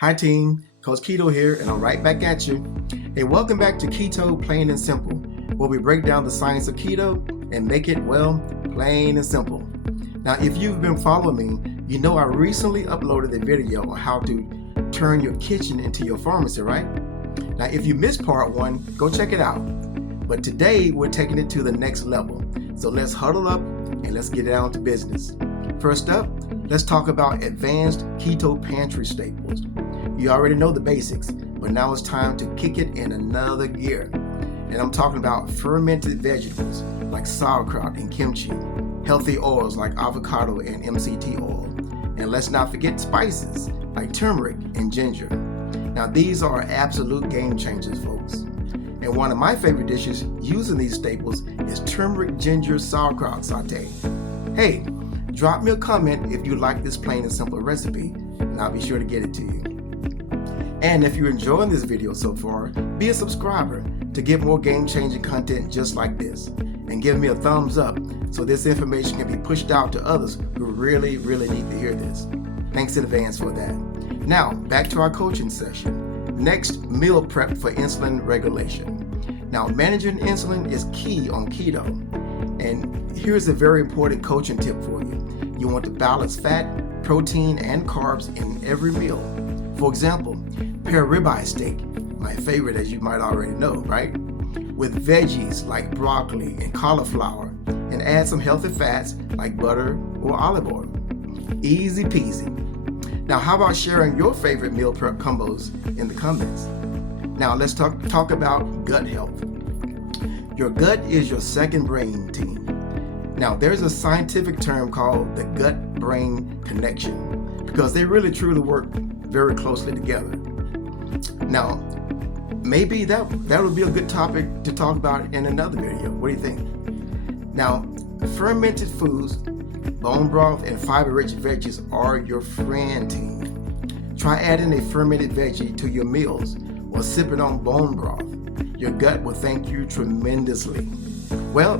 Hi team, Coach Keto here, and I'm right back at you. Hey, welcome back to Keto Plain and Simple, where we break down the science of keto and make it, well, plain and simple. Now, if you've been following me, you know I recently uploaded a video on how to turn your kitchen into your pharmacy, right? Now, if you missed part one, go check it out. But today, we're taking it to the next level. So let's huddle up and let's get down to business. First up, let's talk about advanced keto pantry staples. You already know the basics, but now it's time to kick it in another gear. And I'm talking about fermented vegetables like sauerkraut and kimchi, healthy oils like avocado and MCT oil, and let's not forget spices like turmeric and ginger. Now these are absolute game changers, folks. And one of my favorite dishes using these staples is turmeric ginger sauerkraut saute. Hey, drop me a comment if you like this plain and simple recipe, and I'll be sure to get it to you. And if you're enjoying this video so far, be a subscriber to get more game-changing content just like this. And give me a thumbs up so this information can be pushed out to others who really need to hear this. Thanks in advance for that. Now, back to our coaching session. Next, meal prep for insulin regulation. Now, managing insulin is key on keto. And here's a very important coaching tip for you. You want to balance fat, protein, and carbs in every meal. For example, pair ribeye steak, my favorite as you might already know, right? With veggies like broccoli and cauliflower, and add some healthy fats like butter or olive oil. Easy peasy. Now, how about sharing your favorite meal prep combos in the comments? Now, let's talk about gut health. Your gut is your second brain, team. Now, there's a scientific term called the gut-brain connection because they really truly work very closely together. Now, maybe that would be a good topic to talk about in another video. What do you think? Now, fermented foods, bone broth, and fiber-rich veggies are your friend, team. Try adding a fermented veggie to your meals or sipping on bone broth. Your gut will thank you tremendously. Well,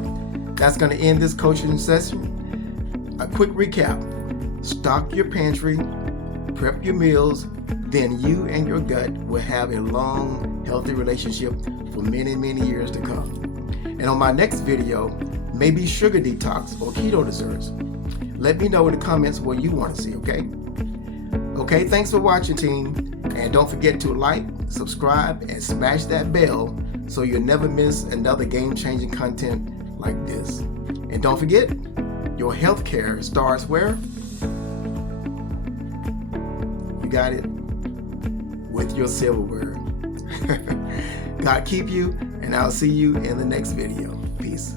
that's going to end this coaching session. A quick recap. Stock your pantry, prep your meals, then you and your gut will have a long, healthy relationship for many years to come. And on my next video, maybe sugar detox or keto desserts. Let me know in the comments what you want to see, okay? Okay, thanks for watching, team. And don't forget to like, subscribe, and smash that bell so you'll never miss another game-changing content like this. And don't forget, your healthcare starts where? You got it? With your silverware. God keep you, and I'll see you in the next video. Peace.